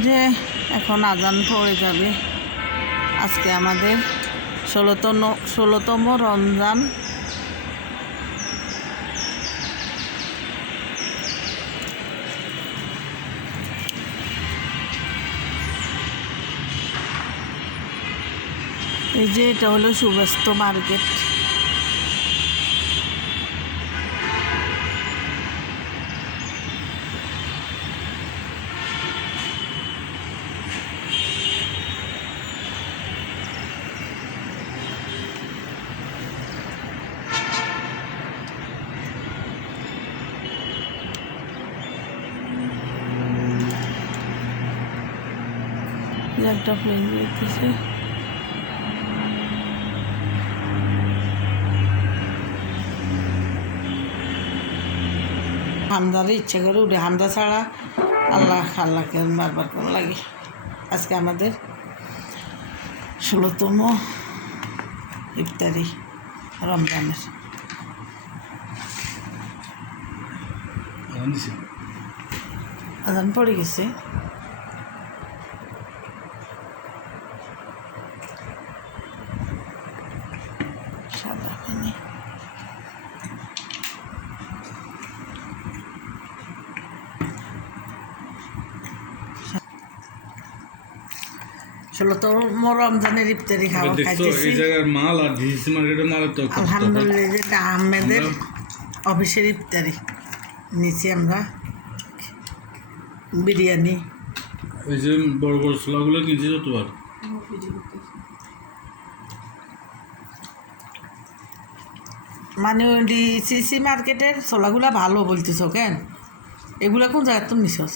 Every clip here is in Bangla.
যে এখন আজান পড়ে যাবে। আজকে আমাদের 16তম রমজান। এই যে এটা হলো সুব্যস্ত মার্কেট। একটা প্লেন যেতেছে। হামদারে ইচ্ছে করে উঠে, হামদা ছাড়া আল্লাহকে বারবার কোন লাগে। আজকে আমাদের 16তম ইফতারি রমজানের। আজান পড়ে গেছে। সাদা পানি 16তম রমজানের ইফতারি খাওয়া খাইতেছি। আলহামদুলিল্লাহ, যেটা আহমেদের অফিসের ইফতারি নিচে আমরা বিরিয়ানি। ওই যে বড় বড় ছোলাগুলো কিনছি যতবার। মানে সিসি মার্কেটের ছোলাগুলা ভালো বলতেছ কেন? এগুলা কোন জায়গায় তুমি নিছস?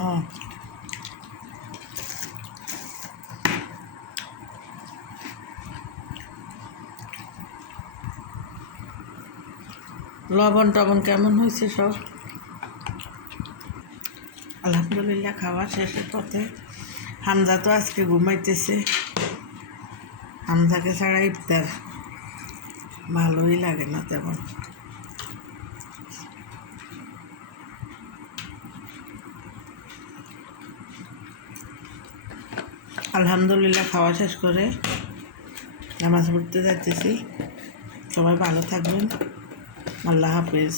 ও, লবণ টবণ কেমন হয়েছে সব? আলহামদুলিল্লাহ, খাওয়া শেষের পথে। হামজা তো আজকে ঘুমাইতেছে। হামজাকে ছাড়া ইফতার ভালোই লাগে না তেমন। আলহামদুলিল্লাহ, খাওয়া শেষ করে নামাজ পড়তে যাচ্তেছি। সবাই ভালো থাকবেন। আল্লাহ হাফিজ।